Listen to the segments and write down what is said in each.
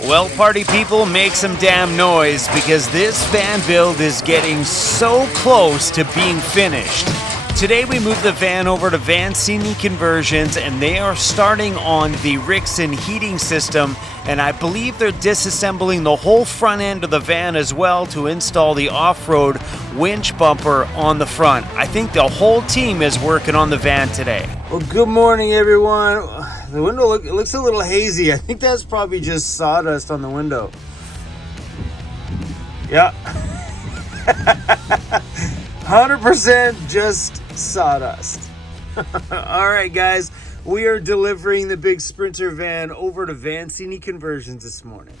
Well, party people, make some damn noise because this van build is getting so close to being finished. Today we moved the van over to Vancity Conversions and they are starting on the Rixson heating system, and I believe they're disassembling the whole front end of the van as well to install the off-road winch bumper on the front. I think the whole team is working on the van today. Well, good morning everyone. The window looks a little hazy. I think that's probably just sawdust on the window. Yeah. 100% just sawdust. All right, guys, we are delivering the big Sprinter van over to Vancity Conversions this morning.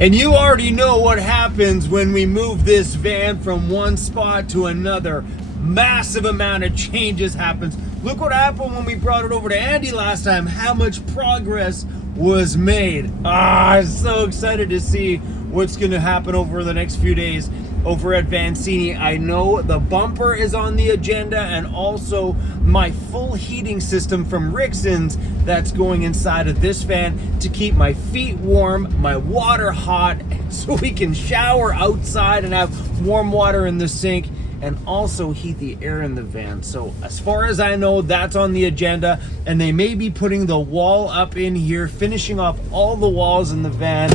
And you already know what happens when we move this van from one spot to another. Massive amount of changes happens. Look what happened when we brought it over to Andy last time, how much progress was made. I'm so excited to see what's going to happen over the next few days over at Vancity. I know the bumper is on the agenda and also my full heating system from Rixson's that's going inside of this van to keep my feet warm, my water hot, so we can shower outside and have warm water in the sink and also heat the air in the van. So as far as I know, that's on the agenda, and they may be putting the wall up in here, finishing off all the walls in the van.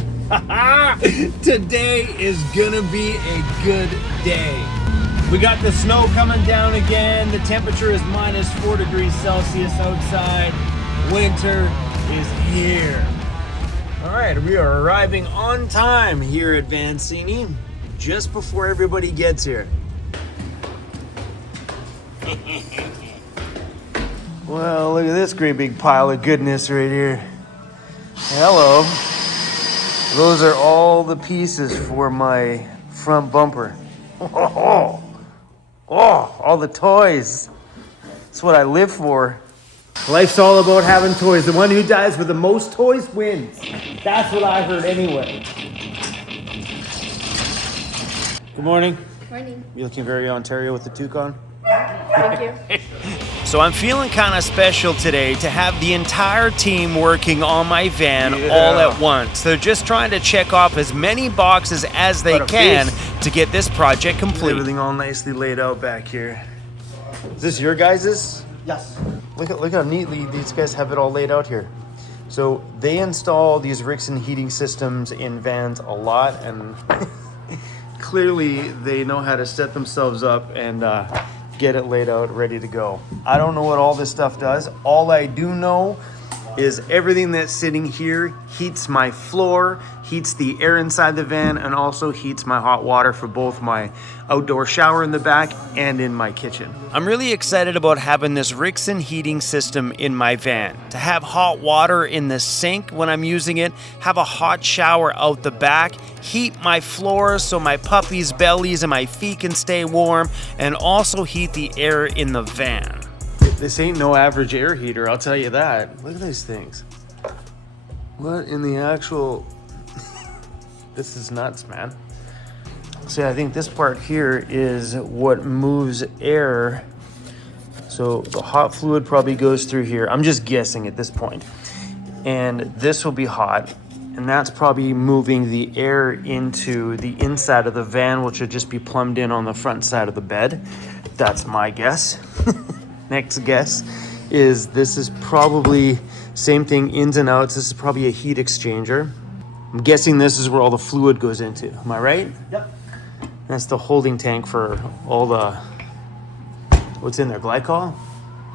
Today is gonna be a good day. We got the snow coming down again. The temperature is -4 degrees Celsius outside. Winter is here. All right, we are arriving on time here at Vancity, just before everybody gets here. Well, look at this great big pile of goodness right here. Hello. Those are all the pieces for my front bumper. Oh, all the toys. That's what I live for. Life's all about having toys. The one who dies with the most toys wins. That's what I heard anyway. Good morning. Morning. You looking very Ontario with the toque on? Thank you. So I'm feeling kind of special today to have the entire team working on my van all at once. They're just trying to check off as many boxes as they can to get this project complete. Everything all nicely laid out back here. Is this your guys's? Yes. Look how neatly these guys have it all laid out here. So they install these Rixson heating systems in vans a lot, and clearly they know how to set themselves up and get it laid out, ready to go. I don't know what all this stuff does. All I do know is everything that's sitting here heats my floor, heats the air inside the van, and also heats my hot water for both my outdoor shower in the back and in my kitchen. I'm really excited about having this Rixson heating system in my van. To have hot water in the sink when I'm using it, have a hot shower out the back, heat my floors so my puppies' bellies and my feet can stay warm, and also heat the air in the van. This ain't no average air heater, I'll tell you that. Look at these things. What in the actual... This is nuts, man. See, I think this part here is what moves air. So the hot fluid probably goes through here. I'm just guessing at this point. And this will be hot. And that's probably moving the air into the inside of the van, which would just be plumbed in on the front side of the bed. That's my guess. Next guess is this is probably same thing, ins and outs. This is probably a heat exchanger. I'm guessing this is where all the fluid goes into. Am I right? Yep. That's the holding tank for all the, what's in there, glycol?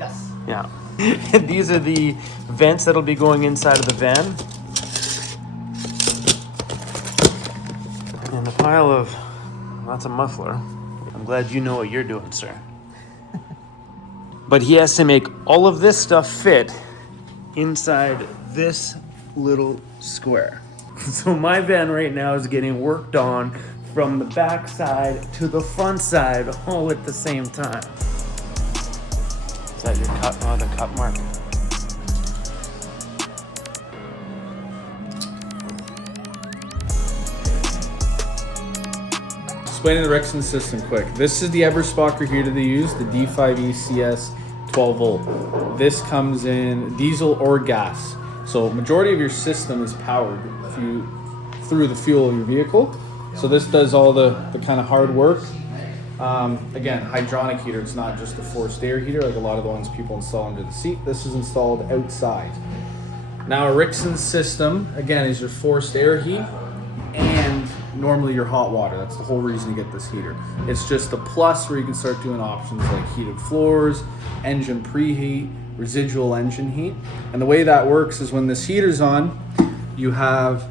Yes. Yeah. These are the vents that'll be going inside of the van. And the pile of, that's a muffler. I'm glad you know what you're doing, sir. But he has to make all of this stuff fit inside this little square. So my van right now is getting worked on from the back side to the front side all at the same time. Is that your cut? Oh, the cut mark. Explaining the Rixson system quick. This is the Everspocker heater they use, the D5E CS 12 volt. This comes in diesel or gas. So majority of your system is powered. If you through the fuel of your vehicle. So this does all the kind of hard work. Again, hydronic heater. It's not just a forced air heater like a lot of the ones people install under the seat. This is installed outside. Now a Rixson system, again, is your forced air heat and normally your hot water. That's the whole reason you get this heater. It's just a plus where you can start doing options like heated floors, engine preheat, residual engine heat. And the way that works is when this heater's on, you have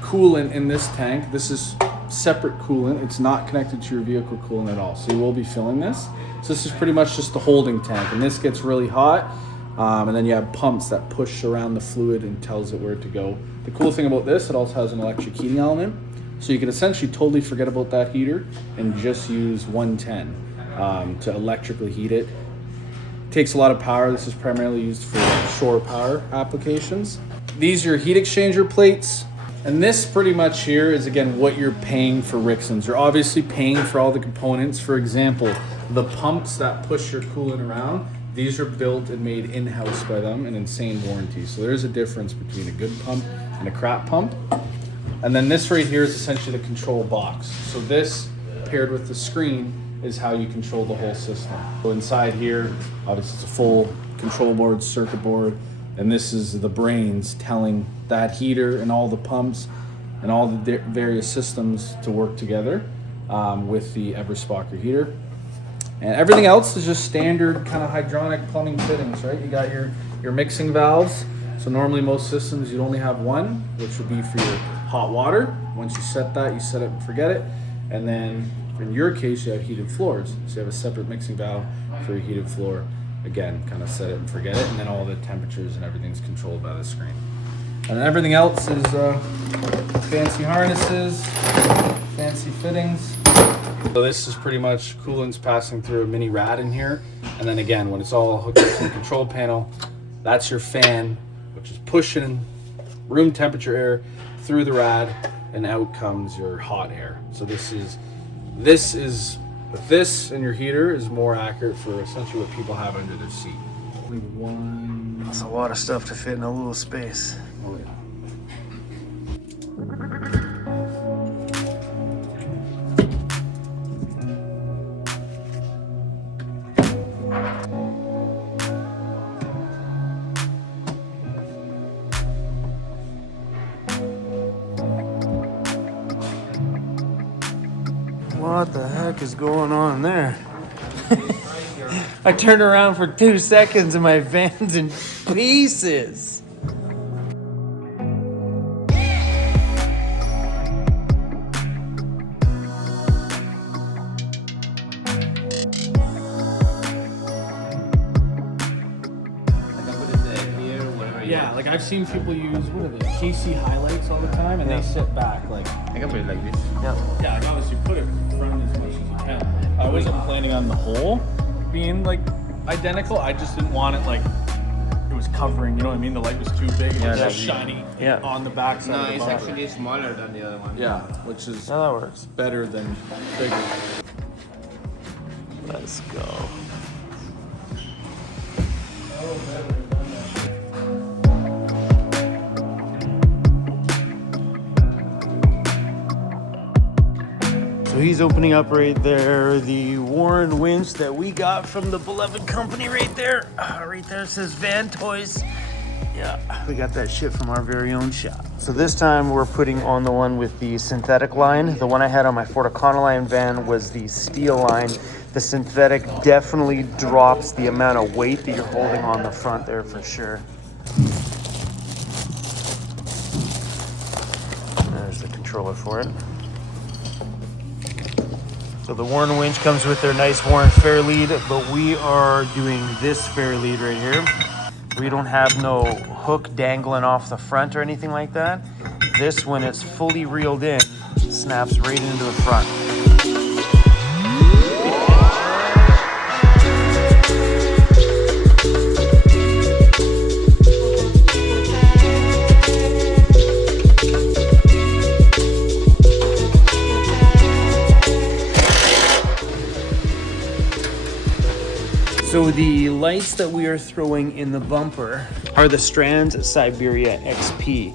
coolant in this tank. This is separate coolant. It's not connected to your vehicle coolant at all. So you will be filling this. So this is pretty much just the holding tank. And this gets really hot. And then you have pumps that push around the fluid and tells it where to go. The cool thing about this, it also has an electric heating element. So you can essentially totally forget about that heater and just use 110 to electrically heat it. Takes a lot of power. This is primarily used for shore power applications. These are your heat exchanger plates. And this pretty much here is, again, what you're paying for Rixsons. You're obviously paying for all the components. For example, the pumps that push your coolant around, these are built and made in-house by them, an insane warranty. So there's a difference between a good pump and a crap pump. And then this right here is essentially the control box. So this, paired with the screen, is how you control the whole system. So inside here, obviously it's a full control board, circuit board, and this is the brains telling that heater and all the pumps and all the various systems to work together with the Eberspacher heater. And everything else is just standard kind of hydronic plumbing fittings, right? You got your mixing valves. So normally most systems you'd only have one, which would be for your hot water. Once you set that, you set it and forget it. And then in your case, you have heated floors. So you have a separate mixing valve for your heated floor. Again, kind of set it and forget it. And then all the temperatures and everything's controlled by the screen. And everything else is fancy harnesses, fancy fittings. So this is pretty much coolant's passing through a mini rad in here. And then again, when it's all hooked up to the control panel, that's your fan, which is pushing room temperature air through the rad, and out comes your hot air. So this and your heater is more accurate for essentially what people have under their seat. That's a lot of stuff to fit in a little space. Oh yeah. What the heck is going on there? I turned around for 2 seconds and my van's in pieces. Yeah, like I've seen people use, what are they, KC highlights all the time, and they sit back like. I can put it like this. Yeah, like obviously put it front as much as you can. I wasn't planning on the hole being like identical. I just didn't want it like it was covering. You know what I mean? The light was too big. It was like- shiny Yeah. on the back side. No, of the it's bumper. actually smaller than the other one. Yeah, which is Now that works. better than bigger. Let's go. So he's opening up right there the Warren winch that we got from the beloved company right there. Right there says Van Toys. Yeah, we got that shit from our very own shop. So this time we're putting on the one with the synthetic line. The one I had on my Ford Econoline van was the steel line. The synthetic definitely drops the amount of weight that you're holding on the front there for sure. There's the controller for it. So the Warren winch comes with their nice Warren fair lead, but we are doing this fair lead right here. We don't have no hook dangling off the front or anything like that. This, when it's fully reeled in, snaps right into the front. So the lights that we are throwing in the bumper are the Strands Siberia XP.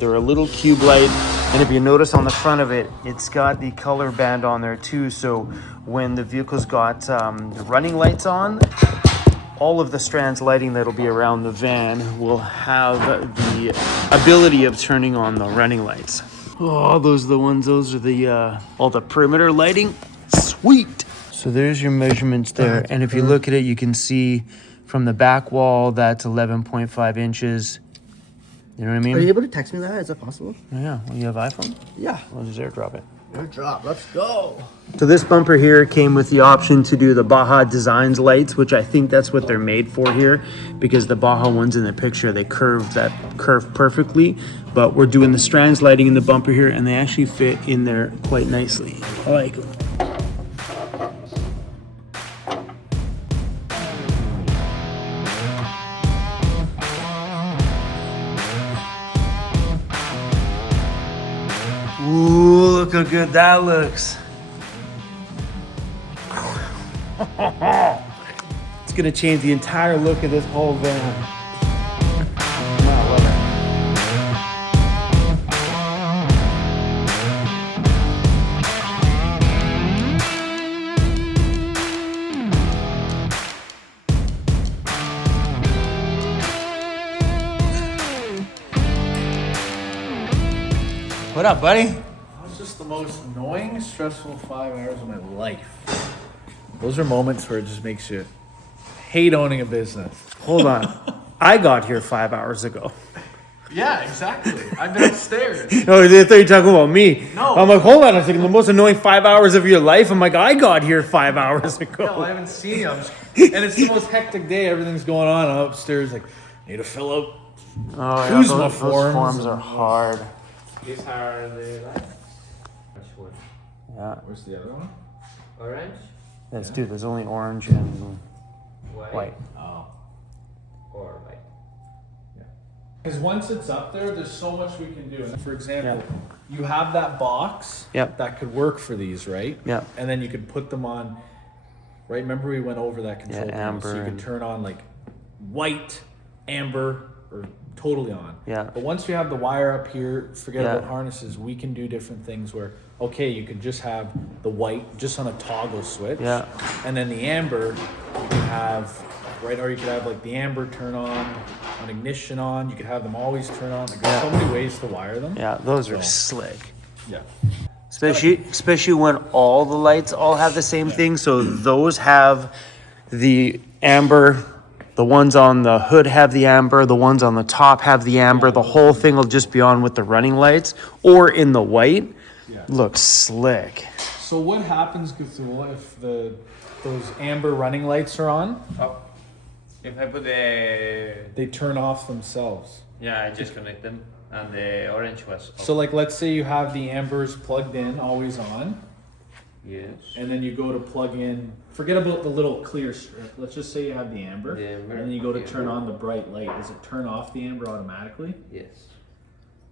They're a little cube light. And if you notice on the front of it, it's got the color band on there too. So when the vehicle's got the running lights on, all of the strands lighting that'll be around the van will have the ability of turning on the running lights. Oh, those are the ones, those are the all the perimeter lighting. Sweet. So there's your measurements there. And if you look at it, you can see from the back wall, that's 11.5 inches. You know what I mean? Are you able to text me that? Is that possible? Oh, yeah. Well, you have iPhone? Yeah. I'll just airdrop it. Airdrop. Let's go. So this bumper here came with the option to do the Baja Designs lights, which I think that's what they're made for here, because the Baja ones in the picture, they curve perfectly. But we're doing the strands lighting in the bumper here, and they actually fit in there quite nicely. I like them. Ooh, look how good that looks. It's gonna change the entire look of this whole van. I love it. What up, buddy? That was just the most annoying, stressful 5 hours of my life. Those are moments where it just makes you hate owning a business. Hold on. I got here 5 hours ago. Yeah, exactly. I've been upstairs. Oh, they thought you were talking about me. No. I'm like, hold on a second. The most annoying 5 hours of your life? I'm like, I got here 5 hours ago. No, I haven't seen you. And it's the most hectic day. Everything's going on. I'm upstairs, like, need to fill out Oh, Kuzma those forms. forms are hard. These are the lights. Which one? Yeah. Where's the other one? Orange? That's dude, there's only orange and white. Oh. Or white? Because once it's up there, there's so much we can do. For example, you have that box Yep. that could work for these, right? Yeah. And then you could put them on, right? Remember we went over that control panel, so amber you could and- turn on like white, amber, or totally on. Yeah. But once you have the wire up here, forget Yeah. about harnesses, we can do different things where, okay, you could just have the white just on a toggle switch. Yeah. And then the amber, you can have, right, or you could have like the amber turn on ignition on. You could have them always turn on. Like, there's so many ways to wire them. Yeah, those are So- slick. Yeah. Especially when all the lights all have the same thing. So those have the amber, the ones on the hood have the amber, the ones on the top have the amber. The whole thing will just be on with the running lights or in the white. Yeah. Looks slick. So what happens, Cthulhu, if those amber running lights are on? Oh. If I put the... They turn off themselves. Yeah, I just connect them. And the orange was off. So like, let's say you have the ambers plugged in, always on, Yes. and then you go to plug in, forget about the little clear strip. Let's just say you have the amber, The amber, and then you go to the turn amber. on the bright light. Does it turn off the amber automatically? Yes.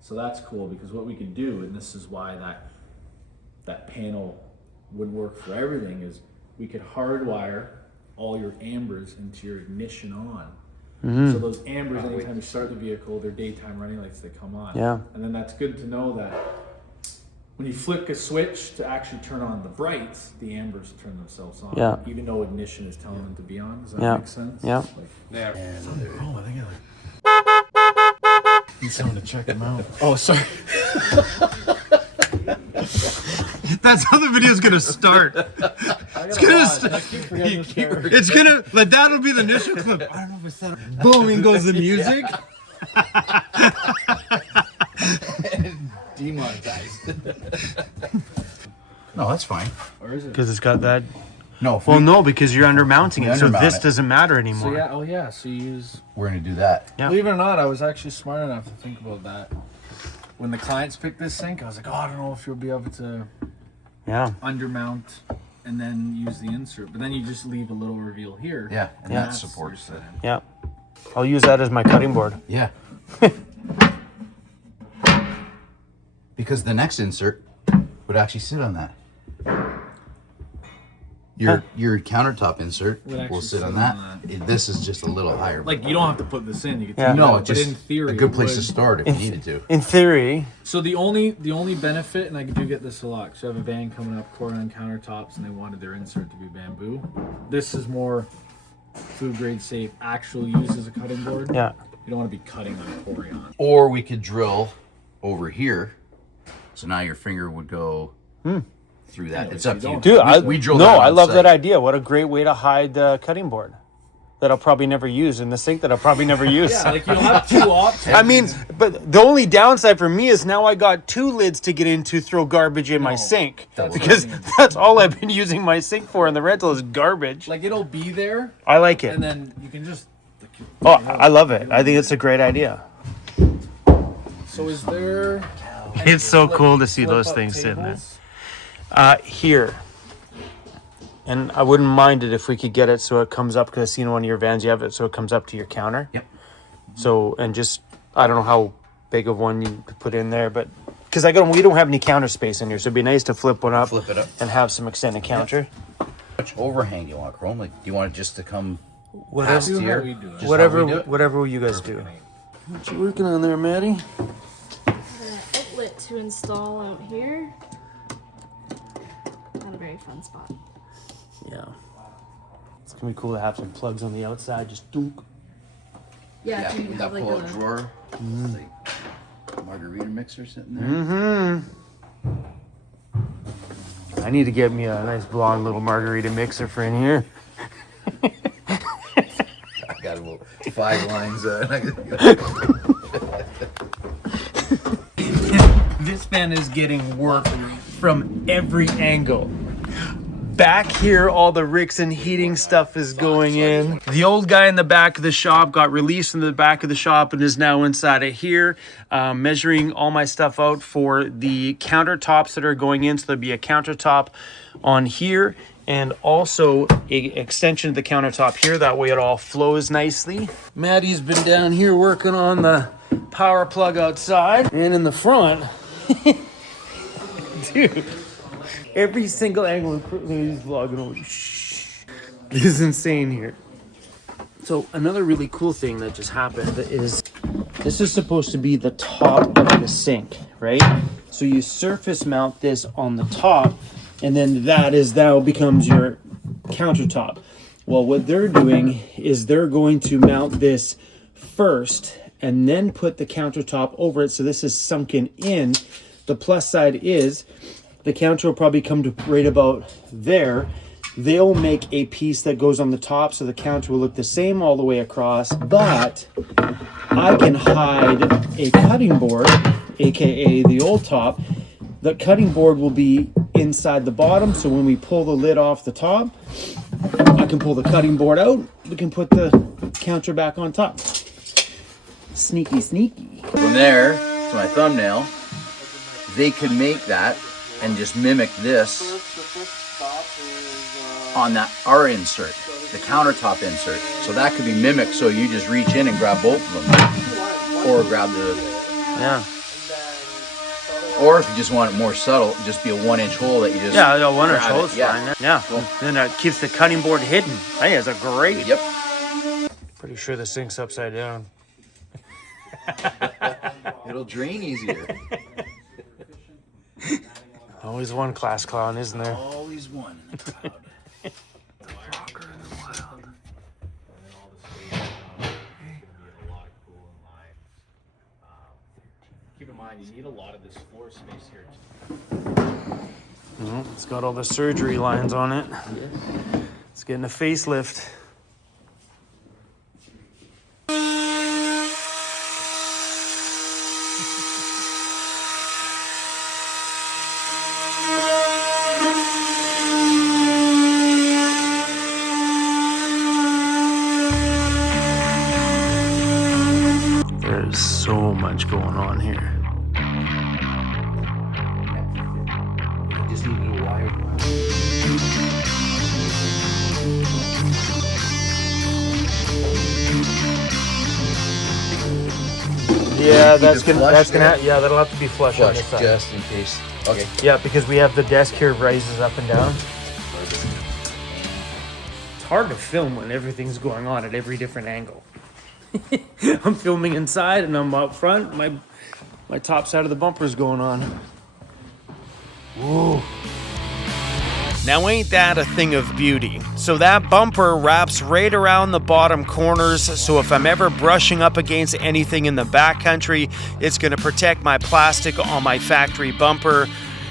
So that's cool, because what we could do, and this is why that panel would work for everything, is we could hardwire all your ambers into your ignition on. So those ambers, anytime you start the vehicle, they're daytime running lights, they come on. Yeah. And then that's good to know that when you flick a switch to actually turn on the brights, the ambers turn themselves on. Yeah. Even though ignition is telling them to be on. Does that Yeah. make sense? Yeah. Like, There. Oh, I think I like. Need someone to check them out. Oh, sorry. That's how the video's gonna start. it's It's gonna, like, that'll be the initial clip. I don't know if I said it. Boom, in goes the music. Demonetized. No, that's fine. Or is it? Because it's got that. No, if Well, we, no, because you're undermounting it, so undermount this it. doesn't matter So anymore. yeah, oh yeah, so you use. we're gonna do that. Yeah. Believe it or not, I was actually smart enough to think about that. When the clients picked this sink, I was like, oh, I don't know if you'll be able to Yeah. undermount and then use the insert. But then you just leave a little reveal here. Yeah, and Yeah. that supports that. Yeah. I'll use that as my cutting board. Yeah. Because the next insert would actually sit on that. Your countertop insert Would actually will sit on sit that. on This is just a little higher. Like you don't have to put this in. You can Yeah. take it no, out, it's but just in theory, a good it place to would- start if you needed to. In theory, So the only benefit, and I do get this a lot, because I have a van coming up, quarry on countertops, and they wanted their insert to be bamboo. This is more food grade safe, actual use as a cutting board. yeah. You don't want to be cutting on quarry on. Or we could drill over here. So now your finger would go through that. Anyways, It's up you to you. don't- Dude, we drill no, that I on love site. that idea. What a great way to hide the cutting board that I'll probably never use in the sink that I'll probably never use. Yeah, like you'll have two options. I mean, but the only downside for me is now I got two lids to get into throw garbage in my No, sink that's because that's all I've been using my sink for, and the rental is garbage. like it'll be there, I like it. and then you can just. Oh, I love it. I think it's a great idea. So is there? It's so flip- cool to see flip those up things sitting there. tables? Here. And I wouldn't mind it if we could get it so it comes up, because I've seen one of your vans, you have it so it comes up to your counter. Yep. So, and just, I don't know how big of one you could put in there, but because we don't have any counter space in here, so it'd be nice to flip one up, Flip it up. and have some extended counter. How much overhang do you want, Chrome? Like, do you want it just to come Whatever, past Do how here? we do it. Just how whatever, we do it? whatever you guys do. What you working on there, Maddie? Outlet to install out here. Not a very fun spot. Yeah. It's gonna be cool to have some plugs on the outside. Just dunk. Yeah, Yeah, if you with have that like pull-out a drawer. Like margarita mixer sitting there. Mm-hmm. I need to get me a nice blonde little margarita mixer for in here. I got about 5 lines. This fan is getting work from every angle. Back here, all the Rixon heating stuff is going in. The old guy in the back of the shop got released from the back of the shop and is now inside of here, measuring all my stuff out for the countertops that are going in. So there'll be a countertop on here and also a extension of the countertop here. That way it all flows nicely. Maddie's been down here working on the power plug outside, and in the front, dude. Every single angle of these vlogging over. Shh. This is insane here. So another really cool thing that just happened is this is supposed to be the top of the sink, right? So you surface mount this on the top, and then that now becomes your countertop. Well, what they're doing is they're going to mount this first and then put the countertop over it. So this is sunken in. The plus side is the counter will probably come to right about there. They'll make a piece that goes on the top, so the counter will look the same all the way across, but I can hide a cutting board, aka the old top. The cutting board will be inside the bottom, so when we pull the lid off the top, I can pull the cutting board out. We can put the counter back on top. Sneaky, sneaky. From there to my thumbnail, they could make that and just mimic this on that our insert, the countertop insert. So that could be mimicked. So you just reach in and grab both of them, or grab the. Yeah. Or if you just want it more subtle, just be a 1-inch hole that you just. Yeah, the 1 inch grab it. hole is fine. Yeah. Cool. Then that keeps the cutting board hidden. I think it's a great. Yep. Pretty sure the sink's upside down. It'll drain easier. Always one class clown, isn't there? Always one in the crowd. Keep in mind, you need a lot of this floor space here. It's got all the surgery lines on it. It's getting a facelift. There's so much going on here. You just need a wire. Yeah, Keep it flush there? yeah, that'll have to be flush on Flush this side. just in case. Okay. Yeah, because we have the desk here raises up and down. hard to film when everything's going on at every different angle. I'm filming inside and I'm up front. My top side of the bumper is going on. Whoa. Now ain't that a thing of beauty? So that bumper wraps right around the bottom corners, so if I'm ever brushing up against anything in the backcountry, it's going to protect my plastic on my factory bumper.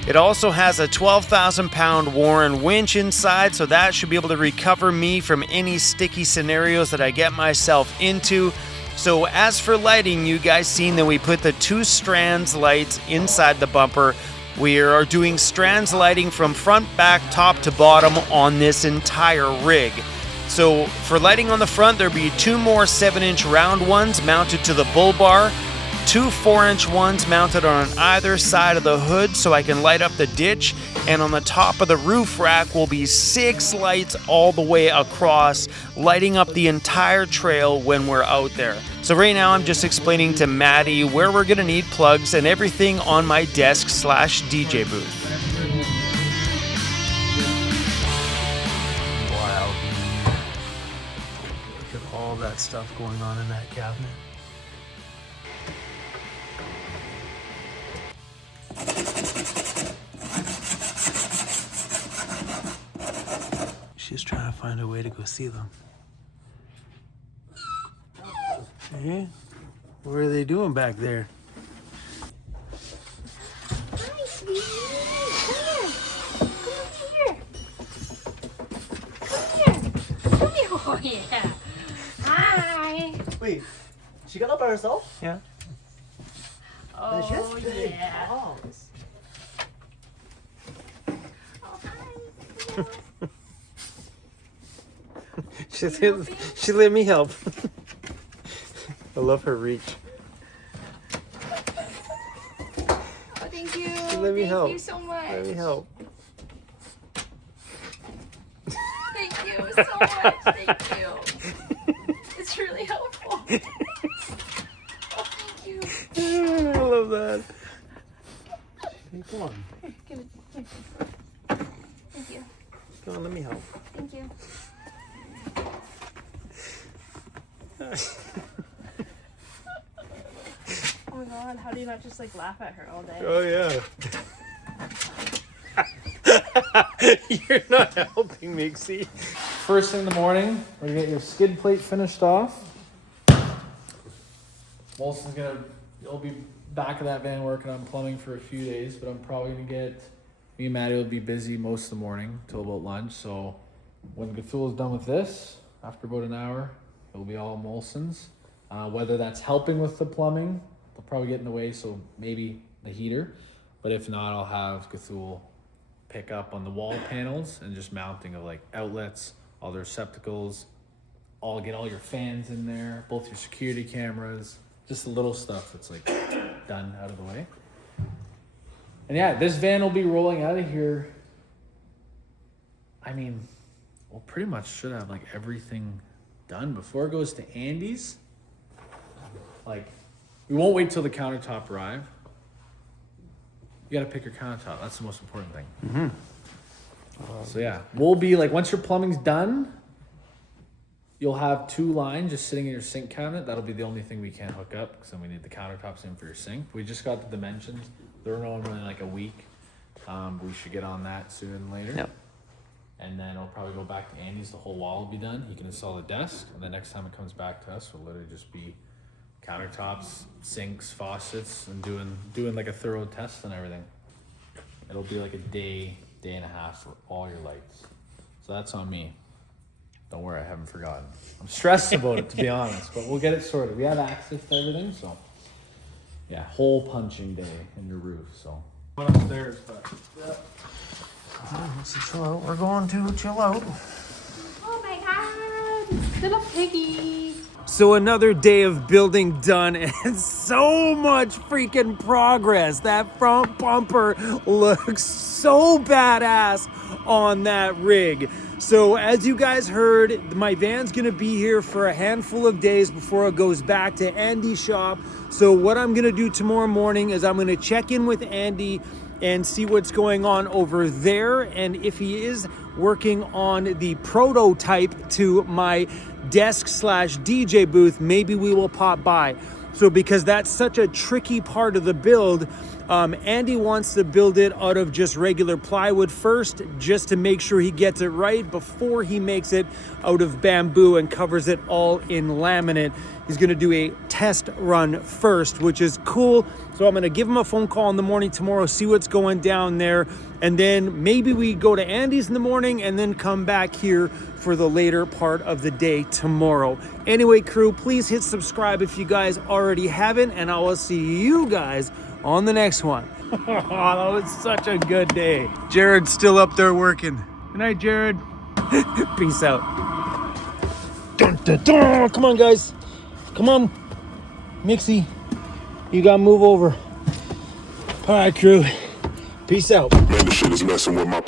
It also has a 12,000 pound Warren winch inside, so that should be able to recover me from any sticky scenarios that I get myself into. So as for lighting, you guys seen that we put the 2 strands lights inside the bumper. We are doing strands lighting from front, back, top to bottom on this entire rig. So for lighting on the front, there'll be 2 more 7-inch round ones mounted to the bull bar, 2 4-inch ones mounted on either side of the hood so I can light up the ditch, and on the top of the roof rack will be 6 lights all the way across, lighting up the entire trail when we're out there. So right now I'm just explaining to Maddie where we're gonna need plugs and everything on my desk/DJ booth. Wow. Look at all that stuff going on in that cabinet. She's trying to find a way to go see them. Hey, what are they doing back there? Hi, sweetie. Come here. Oh, yeah. Hi. Wait, she got up by herself? Yeah. Oh, She has big yeah. arms. Oh, hi. She let me help. I love her reach. Oh, thank you. Let me help. Thank you so much. Let me help. Thank you so much. Thank you. It's really helpful. Oh, thank you. I love that. Hey, come on. Give it. Here. Thank you. Come on, let me help. Thank you. Oh my god, how do you not just like laugh at her all day? Oh yeah. You're not helping, Mixie. First thing in the morning, we're gonna get your skid plate finished off. Molson's he'll be back of that van working on plumbing for a few days, but I'm probably gonna me and Maddie will be busy most of the morning till about lunch. So when Gathul's done with this, after about an hour, it'll be all Molson's. Whether that's helping with the plumbing, they'll probably get in the way, so maybe the heater. But if not, I'll have Gathul pick up on the wall panels and just mounting of like outlets, all the receptacles, get all your fans in there, both your security cameras, just the little stuff that's like done out of the way. And yeah, this van will be rolling out of here. I mean, we'll pretty much should have like everything done before it goes to Andy's. Like, we won't wait till the countertop arrive. You gotta pick your countertop. That's the most important thing. Mm-hmm. So yeah, we'll be like, once your plumbing's done, you'll have 2 lines just sitting in your sink cabinet. That'll be the only thing we can't hook up, because then we need the countertops in for your sink. We just got the dimensions. They're normally like a week. We should get on that sooner than later. Yep. And then it'll probably go back to Andy's. The whole wall will be done. He can install the desk, and the next time it comes back to us, will literally just be countertops, sinks, faucets, and doing like a thorough test and everything. It'll be like a day and a half for all your lights. So that's on me. Don't worry, I haven't forgotten. I'm stressed about it, to be honest, but we'll get it sorted. We have access to everything, so yeah, hole punching day in your roof. So went upstairs, but Let's chill out. We're going to chill out. Oh my god, little piggy. So another day of building done and so much freaking progress. That front bumper looks so badass on that rig. So as you guys heard, my van's gonna be here for a handful of days before it goes back to Andy's shop. So what I'm gonna do tomorrow morning is I'm gonna check in with Andy and see what's going on over there, and if he is working on the prototype to my desk slash DJ booth, maybe we will pop by. So because that's such a tricky part of the build, Andy wants to build it out of just regular plywood first, just to make sure he gets it right before he makes it out of bamboo and covers it all in laminate. He's gonna do a test run first, which is cool. So I'm gonna give him a phone call in the morning tomorrow, see what's going down there, and then maybe we go to Andy's in the morning and then come back here for the later part of the day tomorrow. Anyway, crew, please hit subscribe if you guys already haven't, and I will see you guys on the next one. That was such a good day. Jared's still up there working. Good night, Jared. Peace out. Dun, dun, dun. Come on, guys. Come on. Mixie, you gotta move over. All right, crew. Peace out. Man, this shit is messing with my